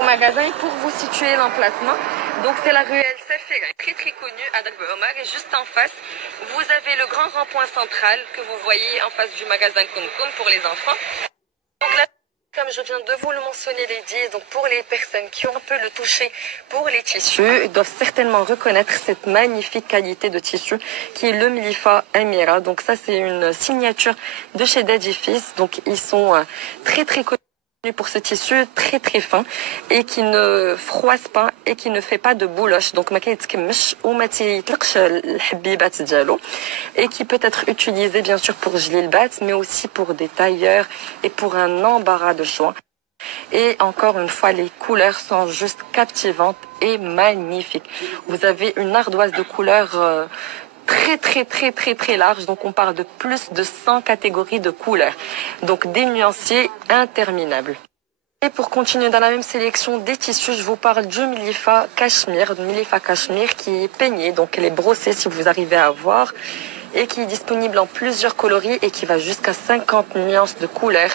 Au magasin, et pour vous situer l'emplacement, donc c'est la ruelle Safira, très très connue à Dag Omar, et juste en face, vous avez le grand rond-point central que vous voyez en face du magasin Kumkum pour les enfants. Donc là, comme je viens de vous le mentionner, Lady, donc pour les personnes qui ont un peu le toucher pour les tissus, ils doivent certainement reconnaître cette magnifique qualité de tissu qui est le Milifa Amira. Donc ça, c'est une signature de chez Daddy Fils. Donc ils sont très très connus pour ce tissu très très fin et qui ne froisse pas et qui ne fait pas de bouloche, donc ما كيتكمش وما تيطلقش الحبيبات ديالو, et qui peut être utilisé bien sûr pour geler le bat, mais aussi pour des tailleurs et pour un embarras de choix. Et encore une fois, les couleurs sont juste captivantes et magnifiques. Vous avez une ardoise de couleurs très large, donc on parle de plus de 100 catégories de couleurs, donc des nuanciers interminables. Et pour continuer dans la même sélection des tissus, je vous parle du Milifa Cachemire, qui est peigné, donc elle est brossée si vous arrivez à voir, et qui est disponible en plusieurs coloris et qui va jusqu'à 50 nuances de couleurs.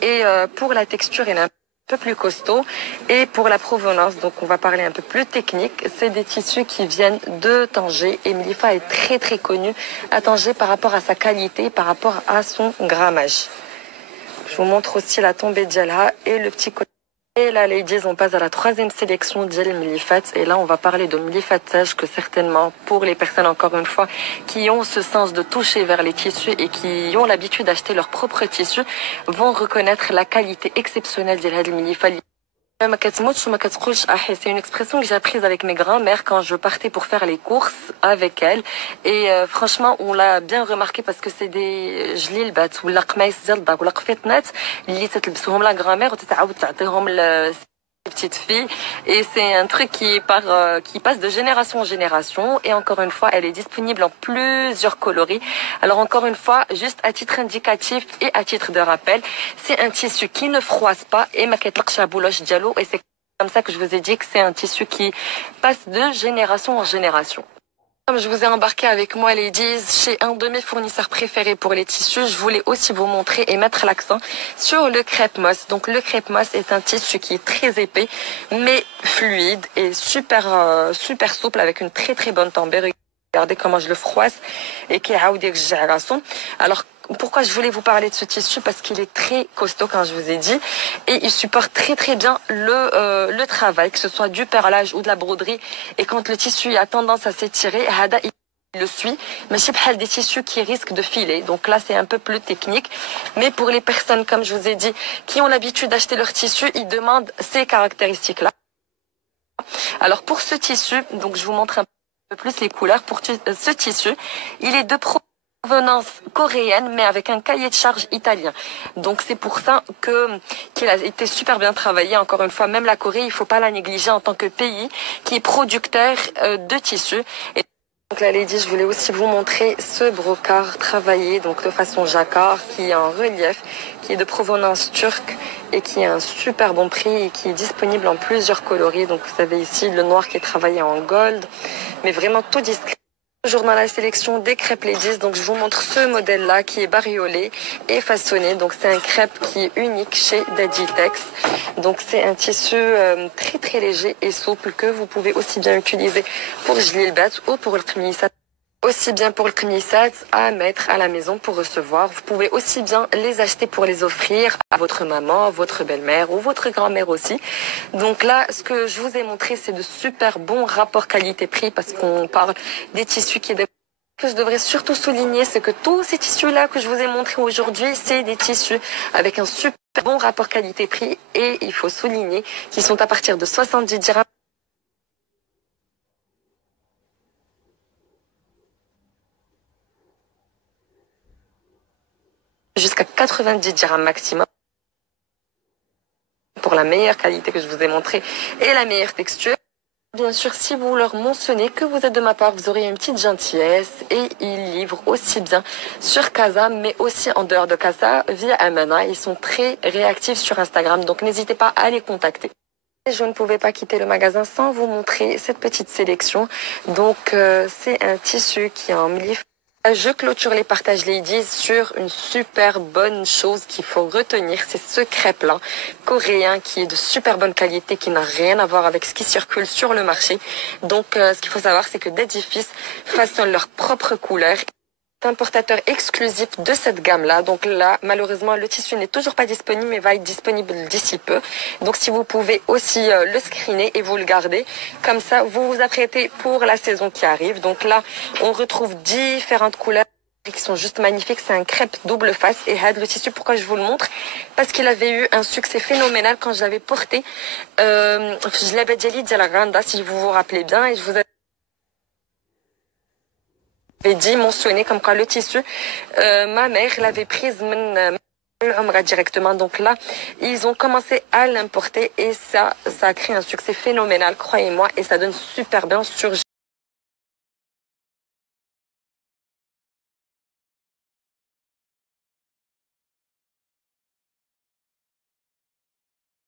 Et pour la texture, elle est un peu plus costaud, et pour la provenance, donc on va parler un peu plus technique, c'est des tissus qui viennent de Tanger, et Milifa est très connu à Tanger par rapport à sa qualité, par rapport à son grammage. Je vous montre aussi la tombée d'Yalha et le petit côté. Et là, ladies, on passe à la troisième sélection d'Yal Milifat. Et là, on va parler de milifatage que certainement, pour les personnes, encore une fois, qui ont ce sens de toucher vers les tissus et qui ont l'habitude d'acheter leurs propres tissus, vont reconnaître la qualité exceptionnelle d'Yal Milifat. C'est une expression que j'ai apprise avec mes grands-mères quand je partais pour faire les courses avec elles, et franchement on l'a bien remarqué parce que c'est des جليلبات ولا قمايس ديال الدار ولا قفيطنات اللي تلبسهم لا غرامير وتتعاود تعطيهم petites filles, et c'est un truc qui passe de génération en génération, et encore une fois elle est disponible en plusieurs coloris. Alors encore une fois, juste à titre indicatif et à titre de rappel, c'est un tissu qui ne froisse pas et ma كيطلقش la bouloche diallo, et c'est comme ça que je vous ai dit que c'est un tissu qui passe de génération en génération. Comme je vous ai embarqué avec moi, ladies, chez un de mes fournisseurs préférés pour les tissus, je voulais aussi vous montrer et mettre l'accent sur le crêpe moss. Donc le crêpe moss est un tissu qui est très épais, mais fluide et super souple, avec une très bonne tombée. Regardez comment je le froisse et qui a. Alors pourquoi je voulais vous parler de ce tissu? Parce qu'il est très costaud, comme je vous ai dit, et il supporte très bien le travail, que ce soit du perlage ou de la broderie. Et quand le tissu a tendance à s'étirer, il le suit, mais c'est pas des tissus qui risquent de filer. Donc là, c'est un peu plus technique. Mais pour les personnes, comme je vous ai dit, qui ont l'habitude d'acheter leur tissu, ils demandent ces caractéristiques-là. Alors pour ce tissu, donc je vous montre un peu plus les couleurs. Pour ce tissu, il est de provenance coréenne, mais avec un cahier de charge italien. Donc c'est pour ça qu'il a été super bien travaillé. Encore une fois, même la Corée, il faut pas la négliger en tant que pays qui est producteur de tissus. Et donc là, lady, je voulais aussi vous montrer ce brocart travaillé donc de façon jacquard, qui est en relief, qui est de provenance turque et qui a un super bon prix et qui est disponible en plusieurs coloris. Donc vous avez ici le noir qui est travaillé en gold, mais vraiment tout discret. Toujours dans la sélection des crêpes ladies, donc je vous montre ce modèle-là qui est bariolé et façonné. Donc c'est un crêpe qui est unique chez Daddy Tex. Donc c'est un tissu très léger et souple que vous pouvez aussi bien utiliser pour geler le bat ou pour le kmissat. Aussi bien pour le kmissat à mettre à la maison pour recevoir. Vous pouvez aussi bien les acheter pour les offrir à votre maman, votre belle-mère ou votre grand-mère aussi. Donc là, ce que je vous ai montré, c'est de super bons rapports qualité-prix, parce qu'on parle des tissus qui est que je devrais surtout souligner, c'est que tous ces tissus-là que je vous ai montrés aujourd'hui, c'est des tissus avec un super bon rapport qualité-prix, et il faut souligner qu'ils sont à partir de 70 dirhams. Jusqu'à 90 dirhams maximum pour la meilleure qualité que je vous ai montrée et la meilleure texture. Bien sûr, si vous leur mentionnez que vous êtes de ma part, vous aurez une petite gentillesse, et ils livrent aussi bien sur Casa, mais aussi en dehors de Casa via Amana. Ils sont très réactifs sur Instagram, donc n'hésitez pas à les contacter. Je ne pouvais pas quitter le magasin sans vous montrer cette petite sélection. Donc c'est un tissu qui est en milieu Je clôture les partages ladies sur une super bonne chose qu'il faut retenir, c'est ce crêpe-là coréen qui est de super bonne qualité, qui n'a rien à voir avec ce qui circule sur le marché. Donc ce qu'il faut savoir, c'est que Dadifis façonnent leur propre couleur. Importateur exclusif de cette gamme-là. Donc là, malheureusement, le tissu n'est toujours pas disponible, mais va être disponible d'ici peu. Donc si vous pouvez aussi le screener et vous le gardez, comme ça, vous vous apprêtez pour la saison qui arrive. Donc là, on retrouve différentes couleurs qui sont juste magnifiques. C'est un crêpe double face. Et le tissu, pourquoi je vous le montre? Parce qu'il avait eu un succès phénoménal quand je l'avais porté. Je l'avais dit à la Randa, si vous vous rappelez bien, et je vous avait dit, mentionné comme quoi le tissu, ma mère l'avait prise directement. Donc là, ils ont commencé à l'importer et ça a créé un succès phénoménal, croyez-moi, et ça donne super bien sur